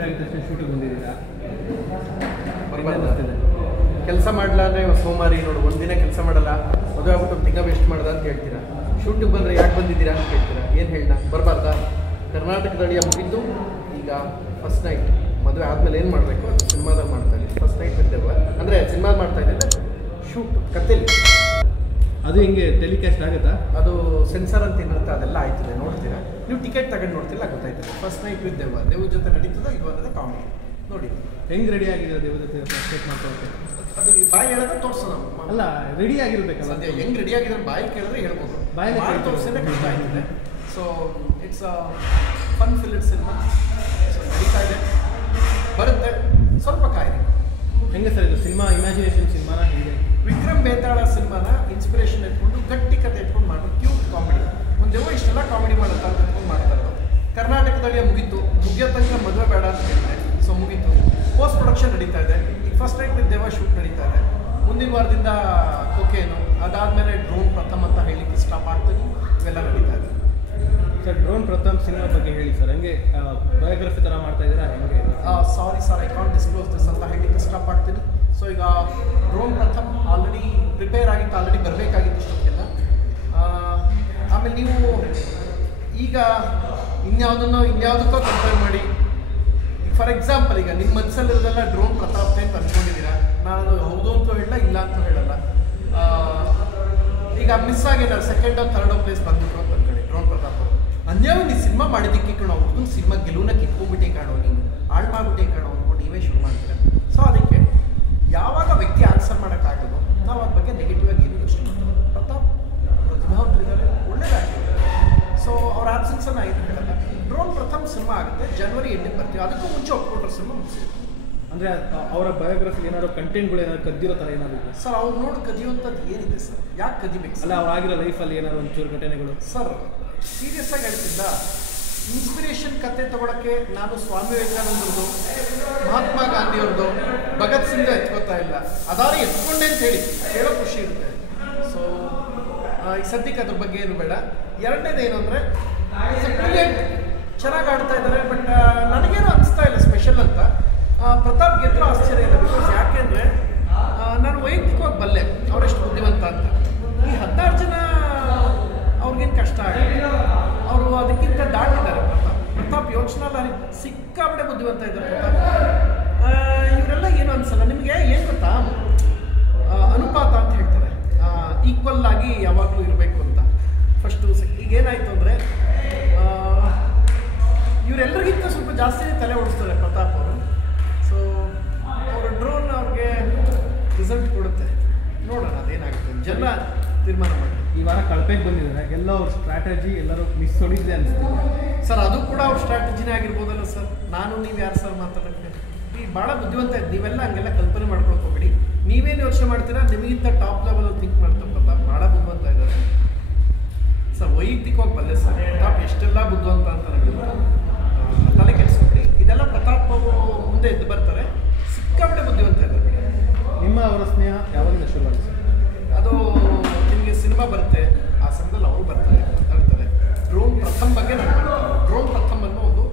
ಮದುವೆ ಆಗಿದ ತಕ್ಷಣ ಶೂಟಿಗೆ ಬಂದಿದ್ದೀರಾ, ಬರ್ತಿದೆ ಕೆಲಸ ಮಾಡಲ್ಲ ಅಂದರೆ ಸೋಮಾರಿ ನೋಡು, ಒಂದಿನ ಕೆಲಸ ಮಾಡಲ್ಲ, ಮದುವೆ ಆಗ್ಬಿಟ್ಟು ಒಂದು ತಿಂಗ ವೇಸ್ಟ್ ಮಾಡ್ದ ಅಂತ ಹೇಳ್ತೀರಾ. ಶೂಟಿಗೆ ಬಂದರೆ ಯಾಕೆ ಬಂದಿದ್ದೀರಾ ಅಂತ ಕೇಳ್ತೀರಾ. ಏನು ಹೇಳ ಬರಬಾರ್ದಾ? ಕರ್ನಾಟಕದಳಿಯ ಮುಗಿದ್ದು ಈಗ ಫಸ್ಟ್ ನೈಟ್, ಮದುವೆ ಆದಮೇಲೆ ಏನು ಮಾಡಬೇಕು ಅದು ಸಿನಿಮಾದಾಗ ಮಾಡ್ತಾ ಇದ್ದೀವಿ. ಫಸ್ಟ್ ನೈಟ್ ಇದ್ದೇವೆ ಅಂದರೆ ಸಿನಿಮಾ ಮಾಡ್ತಾ ಇದ್ದಿದ್ದೆ ಶೂಟ್ ಕತ್ತೇಲಿ. ಅದು ಹಿಂಗೆ ಟೆಲಿಕಾಸ್ಟ್ ಆಗುತ್ತಾ? ಅದು ಸೆನ್ಸರ್ ಅಂತ ಏನಿರುತ್ತೆ ಅದೆಲ್ಲ ಆಯ್ತದೆ, ನೋಡ್ತೀರಾ ನೀವು. ಟಿಕೆಟ್ ತಗೊಂಡು ನೋಡ್ತಿಲ್ಲ ಗೊತ್ತಾಯ್ತದೆ. ಫಸ್ಟ್ ನೈಟ್ ವಿತ್ ದೇವ್ರ ಜೊತೆ ನಡೀತದೆ. ಇದು ಅನ್ನೋದೇ ಕಾಮಿಡಿ ನೋಡಿ. ಹೆಂಗೆ ರೆಡಿ ಆಗಿದೆ ದೇವ್ರ ಜೊತೆ ಫಸ್ಟ್ ಮಾಡ್ಕೊಳಕ್ಕೆ? ಅದು ಬಾಯಿ ಹೇಳಿದ್ರೆ ತೋರಿಸೋಣ. ಅಲ್ಲ, ರೆಡಿ ಆಗಿರ್ಬೇಕಲ್ಲ. ಸದ್ಯ ಹೆಂಗೆ ರೆಡಿ ಆಗಿದ್ರೆ ಬಾಯಿ ಕೇಳಿದ್ರೆ ಹೇಳ್ಬೋದು, ಬಾಯಿ ತೋರಿಸಿದ್ರೆ ಕಷ್ಟ ಆಯ್ತದೆ. So it's fun film cinema. So ನಡೀತಾ ಇದೆ, ಬರುತ್ತೆ, ಸ್ವಲ್ಪ ಕಾಯಿದೆ. ಹೆಂಗೆ ಸರ್ ಇದು ಸಿನಿಮಾ? ಇಮ್ಯಾಜಿನೇಷನ್ ಸಿನಿಮಾನ ಹೇಗೆ? ವಿಕ್ರಮ್ ಬೇತಾಳ ಸಿನಿಮಾನ ಇನ್ಸ್ಪಿರೇಷನ್ ಇಟ್ಕೊಂಡು ಗಟ್ಟಿ ಕತೆ ಇಟ್ಕೊಂಡು ಮಾಡೋದು, ಕ್ಯೂಟ್ ಕಾಮಿಡಿ. ಒಂದು ದೇವ ಇಷ್ಟೆಲ್ಲ ಕಾಮಿಡಿ ಮಾಡುತ್ತಾ ಅಂತ ಇಟ್ಕೊಂಡು ಮಾಡ್ತಾ ಇರೋದು. ಕರ್ನಾಟಕದಲ್ಲಿ ಮುಗಿಯೋ ತನಕ ಮದುವೆ ಬೇಡ ಅಂತ ಹೇಳಿದೆ. ಸೊ ಮುಗೀತು, ಪೋಸ್ಟ್ ಪ್ರೊಡಕ್ಷನ್ ನಡೀತಾ ಇದೆ. ಈಗ ಫಸ್ಟ್ ನೈಟ್ ವಿತ್ ದೇವ ಶೂಟ್ ನಡೀತಾ ಇದೆ. ಮುಂದಿನ ವಾರದಿಂದ ಕೊಕೇನು, ಅದಾದಮೇಲೆ ಡ್ರೋನ್ ಪ್ರಥಮ್ ಅಂತ ಹೇಳಲಿಕ್ಕೆ ಇಷ್ಟಪಡ್ತೀನಿ. ಇವೆಲ್ಲ ನಡೀತಾ ಇದೆ. ಸರ್, ಡ್ರೋನ್ ಪ್ರಥಮ್ ಸಿನಿಮಾ ಬಗ್ಗೆ ಹೇಳಿ ಸರ್. ಹಂಗೆ ಬಯೋಗ್ರಫಿ ಥರ ಮಾಡ್ತಾ ಇದ್ದೀರಾ ಹೆಂಗೆ? ಸಾರಿ sir, I can't disclose this ಅಂತ ಹೇಳಲಿಕ್ಕೆ ಇಷ್ಟಪಡ್ತೀನಿ. ಸೊ ಈಗ ಡ್ರೋನ್ ಪ್ರಥಮ್ ಆಲ್ರೆಡಿ ಪ್ರಿಪೇರ್ ಆಗಿತ್ತು, ಆಲ್ರೆಡಿ ಬರಬೇಕಾಗಿತ್ತು ಇಷ್ಟಕ್ಕೆಲ್ಲ. ಆಮೇಲೆ ನೀವು ಈಗ ಇನ್ಯಾವುದಕ್ಕೋ ಕಂಪೇರ್ ಮಾಡಿ. ಈಗ ಫಾರ್ ಎಕ್ಸಾಂಪಲ್, ಈಗ ನಿಮ್ಮ ಮನಸ್ಸಲ್ಲಿರೋದೆಲ್ಲ ಡ್ರೋನ್ ಪ್ರತಾಪ್ ಅಂತ ಅಂದ್ಕೊಂಡಿದ್ದೀರಾ. ನಾನು ಅದು ಹೌದು ಅಂತೂ ಹೇಳಲ್ಲ, ಇಲ್ಲ ಅಂತೂ ಹೇಳಲ್ಲ. ಈಗ ಮಿಸ್ ಆಗಿಲ್ಲ, ಸೆಕೆಂಡೋ ಥರ್ಡೋ ಪ್ಲೇಸ್ ಬಂದಿದ್ರು ಅಂತ ಅಂದ್ಕೊಳ್ಳಿ ಡ್ರೋನ್ ಪ್ರತಾಪ್ ಅವರು. ಅನ್ಯಾವ ನೀನು ಸಿನಿಮಾ ಮಾಡಿದ್ದಕ್ಕೆ ಕಾಣೋ, ಹುಡುಗನ ಸಿನಿಮಾ ಗೆಲುವನ್ನ ಕಿತ್ಕೊಂಡ್ಬಿಟ್ಟೆ ಕಾಣೋ, ನೀನು ಹಾಳು ಮಾಡ್ಬಿಟ್ಟೆ ಕಾಣೋ ಅಂದ್ಕೊಂಡು ನೀವೇ ಶುರು ಮಾಡ್ತೀರ. ಸೊ ಅದಕ್ಕೆ ಯಾವಾಗ ವ್ಯಕ್ತಿ ಆನ್ಸರ್ ಮಾಡೋಕ್ಕಾಗೋದು ನಾವು ಅದ್ರ ಬಗ್ಗೆ ನೆಗೆಟಿವ್ ಆಗಿ ಏನು ಯೋಚನೆ ಮಾಡ್ತೀವಿ. ಪ್ರತಾಪ್ ಪ್ರತಿಭಾವಂತರಿದ್ದಾರೆ, ಒಳ್ಳೇದಾಗಿದೆ. ಸೊ ಅವ್ರ ಆಬ್ಸೆನ್ಸನ್ನು ಏನು ಹೇಳಲ್ಲ. ಡ್ರೋನ್ ಪ್ರಥಮ್ ಸಿನಿಮಾ ಆಗುತ್ತೆ, ಜನವರಿ 8ಕ್ಕೆ ಬರ್ತೀವಿ. ಅದಕ್ಕೂ ಮುಂಚೆ ಒಪ್ಕೊಂಡ್ರೆ ಸಿನಿಮಾ ಮುಗಿಸಿದ್ರು. ಅಂದರೆ ಅವರ ಬಯೋಗ್ರಫಿ ಏನಾದ್ರು ಕಂಟೆಂಟ್ಗಳು ಏನಾದ್ರು ಕದ್ದಿರೋ ಥರ ಏನಾದ್ರು ಇದೆ ಸರ್? ಅವ್ರು ನೋಡಿ ಕದಿಯುವಂಥದ್ದು ಏನಿದೆ ಸರ್? ಯಾಕೆ ಕದಿಬೇಕು? ಅಲ್ಲ, ಅವ್ರು ಆಗಿರೋ ಲೈಫಲ್ಲಿ ಏನಾದ್ರು ಒಂಚೂರು ಘಟನೆಗಳು? ಸರ್ ಸೀರಿಯಸ್ ಆಗಿ ಹೇಳ್ತಿದ್ದ, ಇನ್ಸ್ಪಿರೇಷನ್ ಕತೆ ತಗೊಳಕ್ಕೆ ನಾನು ಸ್ವಾಮಿ ವಿವೇಕಾನಂದರದು, ಮಹಾತ್ಮ ಗಾಂಧಿಯವ್ರದ್ದು, ಭಗತ್ ಸಿಂಗ್ ಎತ್ಕೋತಾ ಇಲ್ಲ. ಅದಾದ್ರೆ ಎತ್ಕೊಂಡೆ ಅಂತ ಹೇಳಿ ಹೇಳೋ ಖುಷಿ ಇರುತ್ತೆ. ಸೊ ಈ ಸದ್ಯಕ್ಕೆ ಅದ್ರ ಬಗ್ಗೆ ಏನು ಬೇಡ. ಎರಡನೇದು ಏನು ಅಂದರೆ, ಚೆನ್ನಾಗಿ ಆಡ್ತಾ ಇದ್ದಾರೆ, ಬಟ್ ನನಗೇನು ಅನಿಸ್ತಾ ಇಲ್ಲ ಸ್ಪೆಷಲ್ ಅಂತ. ಪ್ರತಾಪ್ ಗೆದ್ದರೂ ಆಶ್ಚರ್ಯ ಇಲ್ಲ. ಬಿಕಾಸ್ ಯಾಕೆಂದರೆ ನಾನು ವೈಯಕ್ತಿಕವಾಗಿ ಬಲ್ಲೆ ಅವರೆಷ್ಟು ಬುದ್ಧಿವಂತ ಅಂತ. ಈ 16 ಜನ ಅವ್ರಿಗೇನು ಕಷ್ಟ ಆಗಿದೆ, ಅವರು ಅದಕ್ಕಿಂತ ದಾಟಿದ್ದಾರೆ. ಪ್ರತಾಪ್ ಯೋಚನಾಲಾರಿ ಸಿಕ್ಕಾಪಟ್ಟೆ ಬುದ್ಧಿವಂತ ಇದ್ದಾರೆ ಪ್ರತಾಪ್. ಇವರೆಲ್ಲ ಏನು ಅನಿಸಲ್ಲ. ನಿಮಗೆ ಏನು ಗೊತ್ತಾ, ಅನುಪಾತ ಅಂತ ಹೇಳ್ತಾರೆ, ಈಕ್ವಲ್ ಆಗಿ ಯಾವಾಗಲೂ ಇರಬೇಕು ಅಂತ. ಫಸ್ಟು ಈಗೇನಾಯಿತು ಅಂದರೆ, ಇವರೆಲ್ಲರಿಗಿಂತ ಸ್ವಲ್ಪ ಜಾಸ್ತಿನೇ ತಲೆ ಓಡಿಸ್ತಾರೆ ಪ್ರತಾಪ್ ಅವರು. ಸೊ ಅವರ ಡ್ರೋನ್ ಅವ್ರಿಗೆ ರಿಸಲ್ಟ್ ಕೊಡುತ್ತೆ. ನೋಡೋಣ ಅದೇನಾಗುತ್ತೆ, ಜನ ತೀರ್ಮಾನ ಮಾಡಿ. ಈ ವಾರ ಕಳಪೆಗೆ ಬಂದಿದ್ದಾರೆ, ಎಲ್ಲ ಅವ್ರ ಸ್ಟ್ರಾಟಜಿ ಎಲ್ಲರೂ ಮಿಸ್ ಹೊಡಿದೆ ಅನಿಸ್ತಿದೆ ಸರ್. ಅದು ಕೂಡ ಅವ್ರ ಸ್ಟ್ರಾಟಜಿನೇ ಆಗಿರ್ಬೋದಲ್ಲ ಸರ್. ನಾನು ನೀವು ಯಾರು ಸರ್ ಮಾತಾಡೋಕ್ಕೆ? ಈ ಭಾಳ ಬುದ್ಧಿವಂತ ಇದ್ದು ನೀವೆಲ್ಲ ಹಂಗೆಲ್ಲ ಕಲ್ಪನೆ ಮಾಡ್ಕೊಳಕ್ಕೆ ಹೋಗ್ಬೇಡಿ. ನೀವೇನು ಯೋಚನೆ ಮಾಡ್ತೀರಾ, ನಿಮಗಿಂತ ಟಾಪ್ ಲೆವೆಲ್ ಥಿಂಕ್ ಮಾಡ್ತಾರೆ ಪ್ರತಾಪ್. ಭಾಳ ಬುದ್ಧಿವಂತ ಇದ್ದಾರೆ ಸರ್. ವೈಯಕ್ತಿಕವಾಗಿ ಬಲ್ಲೆ ಸರ್. ಪ್ರತಾಪ್ ಎಷ್ಟೆಲ್ಲ ಬುದ್ಧಿವಂತ ಅಂತ ನನಗೆ ತಲೆ ಕೆಡಿಸ್ಕೊಡಿ. ಇದೆಲ್ಲ ಪ್ರತಾಪ್ ಮುಂದೆ ಎದ್ದು ಬರ್ತಾರೆ. ಸಿಕ್ಕಾಪಟ್ಟೆ ಬುದ್ಧಿವಂತ ಇದ್ದಾರೆ. ನಿಮ್ಮ ಅವರ ಸ್ನೇಹ ಯಾವಾಗಿಂದ ಶುರುವಾಗಿದೆ ಸರ್? ಅದು ನಿಮಗೆ ಸಿನಿಮಾ ಬರುತ್ತೆ, ಆ ಸಮಯದಲ್ಲಿ ಅವರು ಬರ್ತಾರೆ, ಮಾತಾಡ್ತಾರೆ. ಡ್ರೋನ್ ಪ್ರಥಮ್ ಬಗ್ಗೆ ನಾನು ಮಾಡ್ತಾರೆ. ಡ್ರೋನ್ ಪ್ರಥಮ್ ಅನ್ನೋ ಒಂದು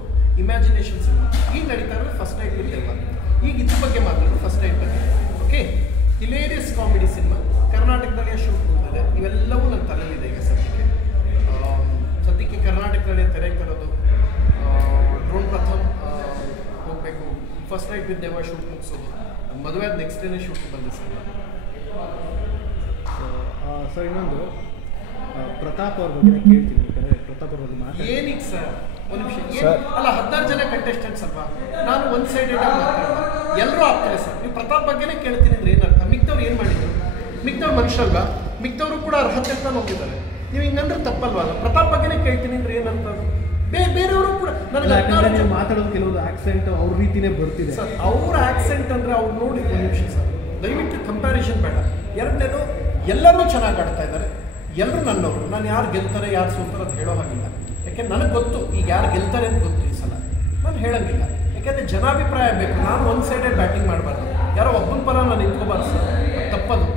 ಇಮ್ಯಾಜಿನೇಷನ್ ಸಿನಿಮಾ ಈಗ ನಡೀತಾ ಇರೋದು ಫಸ್ಟ್ ನೈಟ್ ಇರ್ತಿಲ್ಲ. ಈಗ ಇದ್ರ ಬಗ್ಗೆ ಮಾತಾಡೋದು ಫಸ್ಟ್ ನೈಟ್ ಬಗ್ಗೆ. ಓಕೆ, ಹಿಲೇರಿಯಸ್ ಕಾಮಿಡಿ ಸಿನಿಮಾ ಕರ್ನಾಟಕದಲ್ಲೇ ಶೂಟ್ ಮಾಡ್ತಿದೆ. ಇವೆಲ್ಲವೂ ನನ್ನ ತಲೆಯಲ್ಲಿದೆ ಈಗ ಸದ್ಯಕ್ಕೆ ಕರ್ನಾಟಕದಲ್ಲೇ ತೆರೆಗೆ ತರೋದು. ಡ್ರೋನ್ ಪ್ರಥಮ್ ಹೋಗಬೇಕು, ಫಸ್ಟ್ ನೈಟ್ ವಿತ್ ದೇವ ಶೂಟ್ ಮುಗಿಸೋದು, ಮದುವೆ ಆದ ನೆಕ್ಸ್ಟ್ ಡೇನೇ ಶೂಟ್ ಬಂದೆ ಸರ್. ಸರ್ ಇನ್ನೊಂದು ಪ್ರತಾಪ್ ಅವ್ರ ಬಗ್ಗೆ ಕೇಳ್ತೀನಿ. ಪ್ರತಾಪ್ ಅವ್ರ ಬಗ್ಗೆ ಮಾತಾಡಿ. ಏನಕ್ಕೆ ಸರ್ ಒಂದು ನಿಮಿಷ, ಅಲ್ಲ 16 ಜನ ಕಂಟೆಸ್ಟೆಂಟ್ಸ್ ಅಲ್ವಾ? ನಾನು ಒಂದು ಸೈಡೆಡ್ ಆಗಿ ಮಾತಾಡೋದು, ಎಲ್ಲರೂ ಆಗ್ತಾರೆ ಸರ್. ನೀವು ಪ್ರತಾಪ್ ಬಗ್ಗೆನೇ ಕೇಳ್ತೀನಿ ಅಂದರೆ ಏನರ್ಥ? ಮಿಕ್ತವ್ರು ಏನು ಮಾಡಿದ್ರು? ಮಿಕ್ತವ್ರು ಮನುಷ್ಯಲ್ವಾ? ಮಿಕ್ತವರು ಕೂಡ ಅರ್ಹತೆ ಅಂತ ಹೋಗಿದ್ದಾರೆ. ನೀವು ಹಿಂಗಂದ್ರೆ ತಪ್ಪಲ್ವಾ? ಪ್ರತಾಪ್ ಬಗ್ಗೆನೇ ಕೇಳ್ತೀನಿ ಅಂದರೆ ಏನಂತ? ಬೇರೆಯವರು ಕೂಡ ನನಗೆ ಮಾತಾಡೋದು ಕೆಲವರು ಆಕ್ಸೆಂಟ್ ಅವ್ರ ರೀತಿನೇ ಬರ್ತಿದೆ ಸರ್. ಅವ್ರ ಆಕ್ಸೆಂಟ್ ಅಂದರೆ ಅವ್ರು ನೋಡಿ ಒಂದು ನಿಮಿಷ ಸರ್, ದಯವಿಟ್ಟು ಕಂಪ್ಯಾರಿಸನ್ ಬೇಡ. ಎರಡನೇದು, ಎಲ್ಲರೂ ಚೆನ್ನಾಗಿ ಆಡ್ತಾ ಇದ್ದಾರೆ, ಎಲ್ಲರೂ ನನ್ನವರು. ನಾನು ಯಾರು ಗೆಲ್ತಾರೆ ಯಾರು ಸೋಲ್ತಾರೆ ಅದು ಹೇಳೋ ಹಾಗಿಲ್ಲ. ಯಾಕೆಂದ್ರೆ ನನಗೆ ಗೊತ್ತು ಈಗ ಯಾರು ಗೆಲ್ತಾರೆ ಅಂತ ಗೊತ್ತು. ಈ ಸಲ ನಾನು ಹೇಳೋಂಗಿಲ್ಲ, ಯಾಕೆಂದರೆ ಜನಾಭಿಪ್ರಾಯ ಬೇಕು. ನಾನು ಒಂದು ಸೈಡೇ ಬ್ಯಾಟಿಂಗ್ ಮಾಡಬಾರ್ದು, ಯಾರೋ ಒಬ್ಬನ ಪರ ನಾನು ನಿಂತ್ಕೋಬಾರ್ದು ಸರ್, ತಪ್ಪದು.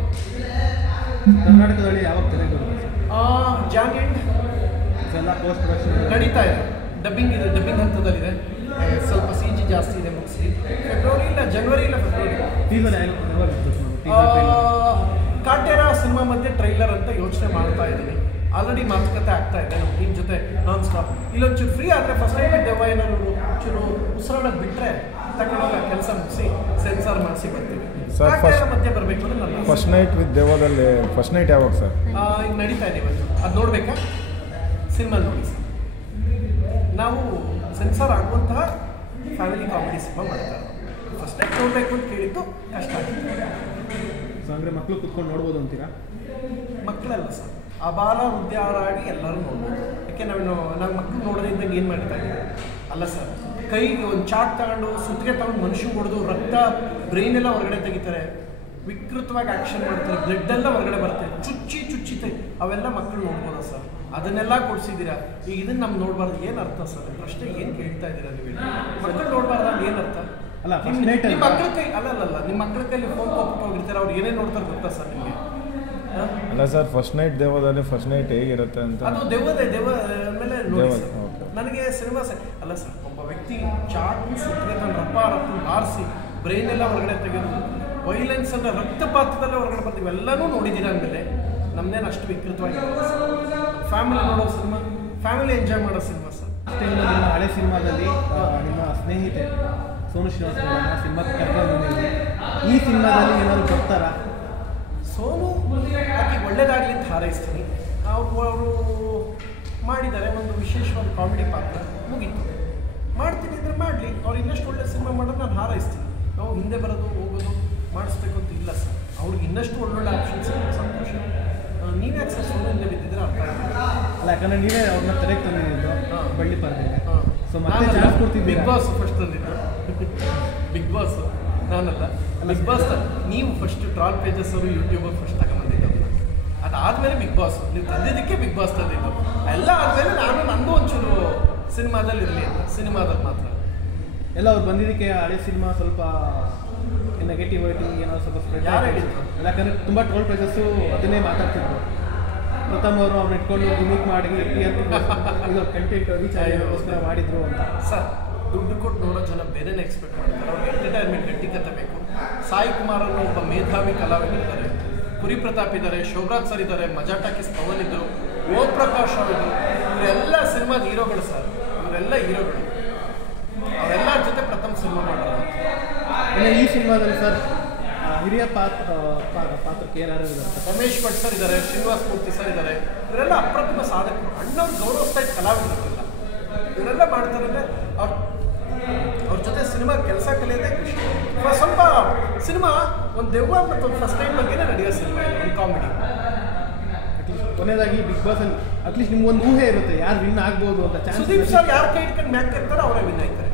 ಕರ್ನಾಟಕದಲ್ಲಿ ಯಾವಾಗ ತೆರೆಗೆ ಬರುತ್ತೆ? ಜಾನ್ ಎಂಡ್ ಎಲ್ಲ ಪೋಸ್ಟ್ ಪ್ರೊಡಕ್ಷನ್ ನಡೀತಾ ಇದೆ. ಡಬ್ಬಿಂಗ್ ಇದೆ, ಡಬ್ಬಿಂಗ್ ಹಂತದಲ್ಲಿದೆ. ಸ್ವಲ್ಪ CG ಜಾಸ್ತಿ ಇದೆ ಮುಗಿಸಿ ಫೆಬ್ರವರಿ ಇಲ್ಲ ಜನವರಿ ಇಲ್ಲ ಫೆಬ್ರವರಿ. ಟೀಸರ್ ಯಾವಾಗ ಕಾಟೇರ ಸಿನಿಮಾ ಮಧ್ಯೆ ಟ್ರೈಲರ್ ಅಂತ ಯೋಚನೆ ಮಾಡ್ತಾ ಇದ್ದೀನಿ. ಆಲ್ರೆಡಿ ಮಾತುಕತೆ ಆಗ್ತಾ ಇದೆ ನಮ್ಮ ಟೀಮ್ ಜೊತೆ ನಾನ್ ಸ್ಟಾಪ್. ಇಲ್ಲೊಂಚೂರು ಫ್ರೀ ಆದರೆ ಫಸ್ಟ್ ಟೈಮ್ ದೆವ್ವ ಏನಾದ್ರು ಒಂಚೂರು ಉಸಿರಾಡೋದು ಬಿಟ್ಟರೆ ತಗೊಂಡೋಗ ಕೆಲಸ ಮುಗಿಸಿ ಸೆನ್ಸಾರ್ ಮಾಡಿಸಿ ಬರ್ತೀವಿ. ಕಾಟೇರ ಮಧ್ಯೆ ಬರಬೇಕು ಅಂದ್ರೆ ನನ್ನ ಫಸ್ಟ್ ನೈಟ್ ವಿತ್ ದೆವ್ವದಲ್ಲಿ ಫಸ್ಟ್ ನೈಟ್ ಯಾವಾಗ ಸರ್? ಈಗ ನಡೀತಾ ಇದೆ ಇವತ್ತು. ಅದು ನೋಡಬೇಕಾ? ಸಿನಿಮಾ ನೋಡಿ ಸರ್. ನಾವು ಸೆನ್ಸಾರ್ ಆಗುವಂತಹ ಫ್ಯಾಮಿಲಿ ಕಾಮಿಡಿ ಸಿನಿಮಾ ಮಾಡ್ತಾರೆ. ಫಸ್ಟ್ ನೈಟ್ ನೋಡಬೇಕು ಅಂತ ಕೇಳಿದ್ದು ಕಷ್ಟ ಆಗುತ್ತೆ. ಸೊ ಅಂದರೆ ಮಕ್ಕಳು ಕುತ್ಕೊಂಡು ನೋಡ್ಬೋದು ಅಂತೀರಾ? ಮಕ್ಕಳಲ್ಲ ಸರ್, ಅಬಾಲ ಉದ್ಯಾರಾಗಿ ಎಲ್ಲರೂ ನೋಡ್ಬೋದು. ಯಾಕೆ ನಾವು ಮಕ್ಕಳು ನೋಡೋದ್ರಿಂದ ಏನು ಮಾಡ್ತಾ ಇದ್ದೀವಿ ಅಲ್ಲ ಸರ್. ಕೈಗೆ ಒಂದು ಚಾಟ್ ತಗೊಂಡು ಸುತ್ತಿಗೆ ತಗೊಂಡು ಮನುಷ್ಯಗೆ ಹೊಡೆದು ರಕ್ತ ಬ್ರೈನ್ ಎಲ್ಲ ಹೊರಗಡೆ ತೆಗಿತಾರೆ, ವಿಕೃತವಾಗಿ ಆ್ಯಕ್ಷನ್ ಮಾಡ್ತಾರೆ, ಬ್ಲಡ್ ಎಲ್ಲ ಹೊರಗಡೆ ಬರುತ್ತೆ, ಚುಚ್ಚುತ್ತೆ. ಅವೆಲ್ಲ ಮಕ್ಕಳು ನೋಡ್ಬೋದಾ ಸರ್? ಅದನ್ನೆಲ್ಲ ಕೊಡಿಸಿದ್ದೀರಾ. ಈಗ ಇದನ್ನು ನಮ್ಗೆ ನೋಡಬಾರ್ದು ಏನು ಅರ್ಥ ಸರ್? ಪ್ರಶ್ನೆ ಏನು ಕೇಳ್ತಾ ಇದ್ದೀರಾ ನೀವು? ಮಕ್ಕಳು ನೋಡಬಾರ್ದು ಅಂತ ಏನು ಅರ್ಥ? ಅಲ್ಲ ನಿಮ್ಮ ಮಕ್ಕಳ ಕೈ ಅಲ್ಲ ನಿಮ್ಮ ಮಕ್ಕಳ ಕೈಲಿ ಫೋನ್ ಕೊಟ್ಟು ಹೋಗಿರ್ತಾರೆ, ಅವ್ರು ಏನೇನು ನೋಡ್ತಾರೆ ಗೊತ್ತಾ ಸರ್ ನಿಮಗೆ? ಅಲ್ಲ ಸರ್, ಫಸ್ಟ್ ನೈಟ್ ದೆವ್ವದಲ್ಲಿ ಫಸ್ಟ್ ನೈಟ್ ಹೇಗಿರುತ್ತೆ ಅಂತ. ಅದು ದೆವ್ವ ಮೇಲೆ ನೋಡಿ ಸರ್. ನನಗೆ ಸಿನಿಮಾ ಅಲ್ಲ ಸರ್, ಒಬ್ಬ ವ್ಯಕ್ತಿ ಚಾಟ್ ಸುತ್ತಿಗೆ ತನ್ನ ರಪ್ಪ ಆರಿಸಿ ಬ್ರೈನ್ ಎಲ್ಲ ಹೊರಗಡೆ ತೆಗೆದು ವೈಲೆನ್ಸ್ ಅನ್ನ ರಕ್ತಪಾತದಲ್ಲೇ ಹೊರಗಡೆ ಬರ್ತೀವಿ ಎಲ್ಲನೂ ನೋಡಿದ್ದೀರ ಅಂದಮೇಲೆ ನಮ್ದೇನು ಅಷ್ಟು ವಿಕೃತವಾಗಿರುತ್ತೆ ಸರ್. ಫ್ಯಾಮಿಲಿ ನೋಡೋ ಸಿನಿಮಾ, ಫ್ಯಾಮಿಲಿ ಎಂಜಾಯ್ ಮಾಡೋ ಸಿನಿಮಾ ಸರ್. ಅಷ್ಟೇ ನಿಮ್ಮ ಹಳೆ ಸಿನಿಮಾದಲ್ಲಿ ನಿಮ್ಮ ಸ್ನೇಹಿತೆ ಸೋನು ಶ್ರೀನಿವಾಸ ಸಿನಿಮಾಕ್ಕೆ ಕರ್ಕೊಂಡು ಬಂದಿದ್ದೀವಿ. ಈ ಸಿನಿಮಾದಲ್ಲಿ ಏನಾದ್ರು ಬರ್ತಾರಾ? ಸೋನು ಆಕೆ ಒಳ್ಳೇದಾಗಲಿ ಅಂತ ಹಾರೈಸ್ತೀನಿ. ಅವರು ಮಾಡಿದ್ದಾರೆ ಒಂದು ವಿಶೇಷವಾದ ಕಾಮಿಡಿ ಪಾತ್ರ, ಮುಗೀತು. ಮಾಡ್ತೀನಿ ಅಂದರೆ ಮಾಡಲಿ, ಅವ್ರು ಇನ್ನಷ್ಟು ಒಳ್ಳೆ ಸಿನಿಮಾ ಮಾಡೋದು ನಾನು ಹಾರೈಸ್ತೀನಿ. ನಾವು ಹಿಂದೆ ಬರೋದು ಹೋಗೋದು ಮಾಡಿಸ್ಬೇಕು ಅಂತ ಇಲ್ಲ ಸರ್. ಅವ್ರಿಗೆ ಇನ್ನಷ್ಟು ಒಳ್ಳೊಳ್ಳೆ ಆಪ್ಷನ್ಸ್ ಸಂತೋಷ. ನೀವ್ಯಾಕೆ ಸರ್ ಸೋನು ಹಿಂದೆ ಬಿದ್ದಿದ್ರೆ ಅರ್ಥ ಆಗಿಲ್ಲ. ಅಲ್ಲ, ಯಾಕಂದರೆ ನೀವೇ ಅವ್ರನ್ನ ತೆರೆಗೆ ತಂದಿದ್ದು ಬಳ್ಳಿ ಪರ್ದೆಗೆ. ಸೊ ಮತ್ತೆ ನಾನು ಚಾನ್ಸ್ ಕೊಡ್ತಿದ್ದೆ. ಬಿಗ್ ಬಾಸ್ ಫಸ್ಟ್ ತಂದಿದ್ದು. ಬಿಗ್ ಬಾಸ್ ನಾನಲ್ಲ, ಬಿಗ್ ಬಾಸ್ ನೀವು ಫಸ್ಟ್ ಟ್ರಾಲ್ ಪೇಜಸ್ ಅವರು ಯೂಟ್ಯೂಬರ್ ಫಸ್ಟ್ ತಗೊಂಬಂದಿದ್ದು. ಅದಾದಮೇಲೆ ಬಿಗ್ ಬಾಸ್ ನೀವು ತಂದಿದ್ದಕ್ಕೆ ಬಿಗ್ ಬಾಸ್ ತಂದಿದ್ದು. ಎಲ್ಲ ಆದಮೇಲೆ ನಾನು ನಂದು ಒಂಚೂರು ಸಿನಿಮಾದಲ್ಲಿ ಇರಲಿ ಅಂತ, ಸಿನಿಮಾದಲ್ಲಿ ಮಾತ್ರ. ಎಲ್ಲ ಅವ್ರು ಬಂದಿದ್ದಕ್ಕೆ ಹಳೆ ಸಿನಿಮಾ ಸ್ವಲ್ಪ ನೆಗೆಟಿವ್ ವೈಟಿಂಗ್ ಏನೋ ಸ್ವಲ್ಪ ಸ್ಪ್ರೆಡ್. ಯಾರು ಹೇಳಿದ್ರು? ಯಾಕಂದರೆ ತುಂಬ ಟ್ರೋಲ್ ಪೇಜಸ್ಸು ಅದನ್ನೇ ಮಾತಾಡ್ತಿದ್ರು. ಪ್ರಥಮ್ ಅವರು ಅವ್ರನ್ನ ಇಟ್ಕೊಂಡು ಗಿಮಿಕ್ ಮಾಡಿ ಇದು ಕಂಟೆಂಟ್ ರೀಚ್ ಆಗೋಸ್ಕರ ಮಾಡಿದ್ರು ಅಂತ. ಸರ್, ದುಡ್ಡು ಕೊಟ್ಟು ನೋಡೋ ಜನ ಬೇರೆನೇ ಎಕ್ಸ್ಪೆಕ್ಟ್ ಮಾಡ್ತಾರೆ. ಅವ್ರಿಗೆ ಎಂಟರ್ಟೈನ್ಮೆಂಟ್ ಗಟ್ಟಿಕತೆ ಬೇಕು. ಸಾಯಿ ಕುಮಾರ್ ಅನ್ನೋ ಒಬ್ಬ ಮೇಧಾವಿ ಕಲಾವಿದರಿದ್ದಾರೆ, ಕುರಿ ಪ್ರತಾಪ್ ಇದ್ದಾರೆ, ಶೋಭರಾಜ್ ಸರ್ ಇದ್ದಾರೆ, ಮಜಾ ಟಾಕೀಸ್ ಪವನ್ ಇದ್ದರು, ಓಂ ಪ್ರಕಾಶ್ ಅವರಿದ್ದರು. ಇವರೆಲ್ಲ ಸಿನಿಮಾದ ಹೀರೋಗಳು ಸರ್. ಇವರೆಲ್ಲ ಹೀರೋಗಳು. ಅವರೆಲ್ಲರ ಜೊತೆ ಪ್ರಥಮ ಸಿನಿಮಾ ಮಾಡೋದು. ಇನ್ನು ಈ ಸಿನಿಮಾದಲ್ಲಿ ಸರ್ ಹಿರಿಯ ಪಾತ್ರಕ್ಕೆ ಏನಾರು ಇರುತ್ತೆ? ರಮೇಶ್ ಭಟ್ ಸರ್ ಇದ್ದಾರೆ, ಶ್ರೀನಿವಾಸ್ ಮೂರ್ತಿ ಸರ್ ಇದ್ದಾರೆ. ಇವರೆಲ್ಲ ಅಪ್ರತಿಮ ಸಾಧಕರು. ಅಣ್ಣವ್ರು ಗೌರವಿಸ್ತಾ ಇದ್ದ ಕಲಾವಿದರಿಲ್ಲ. ಇವರೆಲ್ಲ ಮಾಡ್ತಾರೆ ಅಂದರೆ ಅವ್ರ ಜೊತೆ ಸಿನಿಮಾ ಕೆಲಸ ಕಲಿಯೋದೇ ಖುಷಿ. ಸ್ವಲ್ಪ ಸಿನಿಮಾ ಒಂದು ದೆವ್ವ ಮತ್ತು ಒಂದು ಫಸ್ಟ್ ಟೈಮ್ ಬಗ್ಗೆನೇ ನಡೆಯೋ ಸಿನಿಮಾ ಇದೆ, ಒಂದು ಕಾಮಿಡಿ. ಅಟ್ಲೀಸ್ಟ್ ಕೊನೆಯದಾಗಿ ಬಿಗ್ ಬಾಸಲ್ಲಿ ಅಟ್ಲೀಸ್ಟ್ ನಿಮ್ಗೊಂದು ಊಹೆ ಇರುತ್ತೆ ಯಾರು ವಿನ್ ಆಗ್ಬೋದು ಅಂತ. ಸುದೀಪ್ ಸರ್ ಯಾರು ಕೈ ಇಟ್ಕೊಂಡು ಮ್ಯಾಕ್ ಇರ್ತಾರೋ ಅವರೇ ವಿನ್ ಆಯ್ತಾರೆ.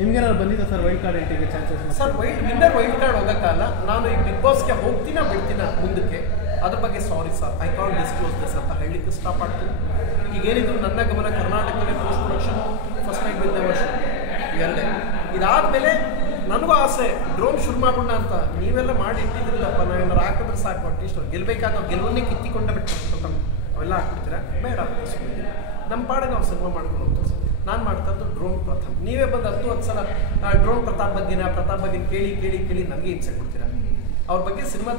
ನಿಮ್ಗೇನಾದ್ರು ಬಂದಿದೆ ಸರ್ ವೈಲ್ಡ್ ಕಾರ್ಡ್ ಎಂಟ್ರಿಗೆ ಚಾನ್ಸಸ್? ಸರ್ ವೈಲ್ಡ್ ಕಾರ್ಡ್ ಹೋಗೋಕ್ಕಲ್ಲ. ನಾನು ಈ ಬಿಗ್ ಬಾಸ್ಗೆ ಹೋಗ್ತೀನ ಬಿಡ್ತೀನ ಮುಂದಕ್ಕೆ, ಅದ್ರ ಬಗ್ಗೆ sorry sir, I can't disclose this ಅಂತ ಹೇಳಲಿಕ್ಕೆ ಇಷ್ಟಪಡ್ತೀನಿ. ಈಗೇನಿದ್ರು ನನ್ನ ಗಮನ ಕರ್ನಾಟಕದಲ್ಲಿ ಪೋಸ್ಟ್ ಪ್ರೊಡಕ್ಷನ್ ಫಸ್ಟ್ ಟೈಮ್ ಬಿದ್ದ ವರ್ಷ ಇವೆರಡೇ. ಇದಾದಮೇಲೆ ನನಗೂ ಆಸೆ ಡ್ರೋನ್ ಶುರು ಮಾಡೋಣ ಅಂತ. ನೀವೆಲ್ಲ ಮಾಡಿ ಇಟ್ಟಿದ್ರಲ್ಲಪ್ಪ, ನಾವೇನಾರು ಹಾಕಿದ್ರೆ ಸಾಕು. ಅಟ್ಲೀಸ್ಟ್ ಗೆಲ್ಲಬೇಕಾದ ಗೆಲುವನ್ನೇ ಕಿತ್ತಿಕೊಂಡ ಬಿಟ್ಟು ಅವೆಲ್ಲ ಹಾಕ್ಬಿಡ್ತೀರಾ? ಬೇಡ, ನಮ್ಮ ಪಾಡೆ ನಾವು ಸಿನಿಮಾ ಮಾಡ್ಕೊಂಡು ಹೋಗ್ತೀವಿ ಸರ್. ನಾನು ಮಾಡ್ತಾ ಇದ್ದು ಡ್ರೋನ್ ಪ್ರಥಮ್. ನೀವೇ ಬಂದು 10 ಸಲ ಡ್ರೋನ್ ಪ್ರತಾಪ್ ಬಗ್ಗೆ ಕೇಳಿ ನನಗೆ ಹಿಂಸೆ ಕೊಡ್ತೀರಾ. ಅವ್ರ ಬಗ್ಗೆ ಸಿನಿಮಾ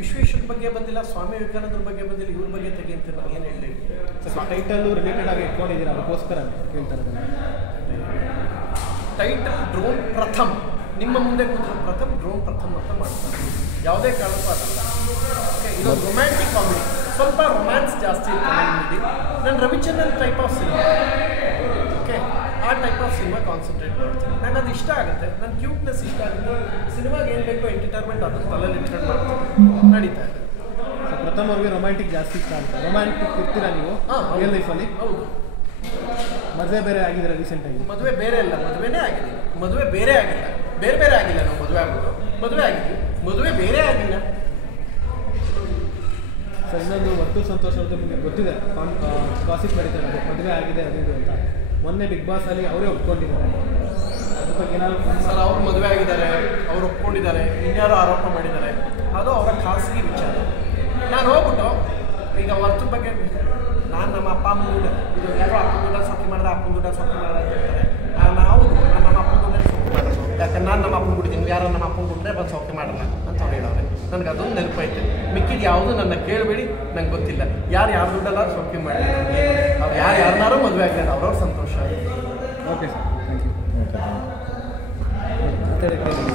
ವಿಶ್ವೇಶ್ವರ ಬಗ್ಗೆ ಬಂದಿಲ್ಲ, ಸ್ವಾಮಿ ವಿವೇಕಾನಂದರ ಬಗ್ಗೆ ಬಂದಿಲ್ಲ, ಇವ್ರ ಬಗ್ಗೆ ತೆಗಿಂತೀರ. ಏನು ಹೇಳಿ ಸರ್, ಟೈಟಲ್ಲು ರಿಲೇಟೆಡ್ ಆಗಿ ಇಟ್ಕೊಂಡಿದ್ದೀರಾ, ಅದಕ್ಕೋಸ್ಕರ ಕೇಳ್ತಾರೆ. ಟೈಟಲ್ ಡ್ರೋನ್ ಪ್ರಥಮ್, ನಿಮ್ಮ ಮುಂದೆ ಕೂತ್ರೆ ಪ್ರಥಮ್ ಡ್ರೋನ್ ಪ್ರಥಮ್ ಅಂತ ಮಾಡ್ತಾರೆ. ಯಾವುದೇ ಕಾರಣಕ್ಕೂ ಅದಲ್ಲ. ಓಕೆ, ಇದೊಂದು ರೊಮ್ಯಾಂಟಿಕ್ ಕಾಮಿಡಿ, ಸ್ವಲ್ಪ ರೊಮ್ಯಾನ್ಸ್ ಜಾಸ್ತಿ ಇರುತ್ತೆ. ನಾನು Ravichandran type of cinema, okay, ಆ ಟೈಪ್ ಆಫ್ ಸಿನಿಮಾ ಕಾನ್ಸಂಟ್ರೇಟ್ ಮಾಡ್ತೀನಿ. ನನಗೆ ಅದು ಇಷ್ಟ ಆಗುತ್ತೆ, ನನ್ನ ಕ್ಯೂಟ್ನೆಸ್ ಇಷ್ಟ ಆಗುತ್ತೆ. ಸಿನಿಮಾಗೆ ಏನು ಬೇಕೋ ಎಂಟರ್ಟೈನ್ಮೆಂಟ್ ಅದನ್ನು ತಲೆಯಲ್ಲಿ ಇಟ್ಕೊಂಡು ಮಾಡ್ತೀನಿ, ನಡೀತಾ ಇದೆ. ಪ್ರಥಮ್ ಅವ್ರಿಗೆ ರೊಮ್ಯಾಂಟಿಕ್ ಜಾಸ್ತಿ ಇಷ್ಟ ಆಗುತ್ತೆ. ರೊಮ್ಯಾಂಟಿಕ್ ಇರ್ತೀರಾ ನೀವು ರಿಯಲ್ ಲೈಫಲ್ಲಿ? ಹೌದು. ಮದುವೆ ಬೇರೆ ಆಗಿದ್ದಾರೆ ರೀಸೆಂಟಾಗಿ? ಮದುವೆ ಬೇರೆ ಅಲ್ಲ, ಮದುವೆನೇ ಆಗಿದೆ. ಮದುವೆ ಬೇರೆ ಆಗಿಲ್ಲ, ಬೇರೆ ಆಗಿಲ್ಲ. ನಾವು ಮದುವೆ ಆಗ್ಬಿಟ್ಟು ಮದುವೆ ಆಗಿದ್ವಿ, ಮದುವೆ ಬೇರೆ ಆಗಿಲ್ಲ. ಸರ್, ಇನ್ನೊಂದು ವರ್ತೂರ್ ಸಂತೋಷ್ ಅವ್ರದ್ದು ನಿಮಗೆ ಗೊತ್ತಿದೆ, ಕಾಸಿಪ್ ನಡೀತಾರೆ, ಮದುವೆ ಆಗಿದೆ ಅದು ಇದು ಅಂತ. ಮೊನ್ನೆ ಬಿಗ್ ಬಾಸಲ್ಲಿ ಅವರೇ ಒಪ್ಕೊಂಡಿದ್ದಾರೆ. ಅದ್ರ ಬಗ್ಗೆ ಏನಾದ್ರು ಸರ್, ಅವ್ರು ಮದುವೆ ಆಗಿದ್ದಾರೆ, ಅವ್ರು ಒಪ್ಕೊಂಡಿದ್ದಾರೆ, ಇನ್ಯಾರೋ ಆರೋಪ ಮಾಡಿದ್ದಾರೆ. ಅದು ಅವರ ಖಾಸಗಿ ವಿಚಾರ. ನಾನು ಹೋಗ್ಬಿಟ್ಟು ಈಗ ವರ್ತೂರ್ ಬಗ್ಗೆ ನಾನು ನಮ್ಮ ಅಪ್ಪ ಅಮ್ಮ ಇದು ಯಾರೋ ಅಪ್ಪನ ದುಡ್ಡ ಸೊಕ್ಕಿ ಮಾಡಿದೆ ಅಂತ ಹೇಳ್ತಾರೆ. ನಾವು ನಮ್ಮ ಅಪ್ಪನ ದುಡ್ಡ ನಾನು ನಮ್ಮ ಅಪ್ಪನ ಬಿಡ್ತೀನಿ, ಯಾರು ನಮ್ಮ ಅಪ್ಪನ ಬಿಟ್ರೆ ಬಂದು ಸೌಖ್ಯ ಮಾಡಲ್ಲ ಅಂತ ಅವ್ರು ಹೇಳೋರೆ. ನನಗೆ ಅದೊಂದು ನೆನಪೈತೆ. ಮಿಕ್ಕಿದ್ದು ಯಾವುದು ನನ್ನ ಕೇಳಬೇಡಿ, ನಂಗೆ ಗೊತ್ತಿಲ್ಲ. ಯಾರು ದುಡ್ಡಲ್ಲ ಸೌಖ್ಯ ಮಾಡಿ, ಅವ್ರು ಯಾರನ್ನಾರು ಮದುವೆ ಆಗಲಿಲ್ಲ, ಅವ್ರವ್ರ ಸಂತೋಷ. Okay sir, thank you. Okay. ಮಾತಾಡೋಕ್ಕೆ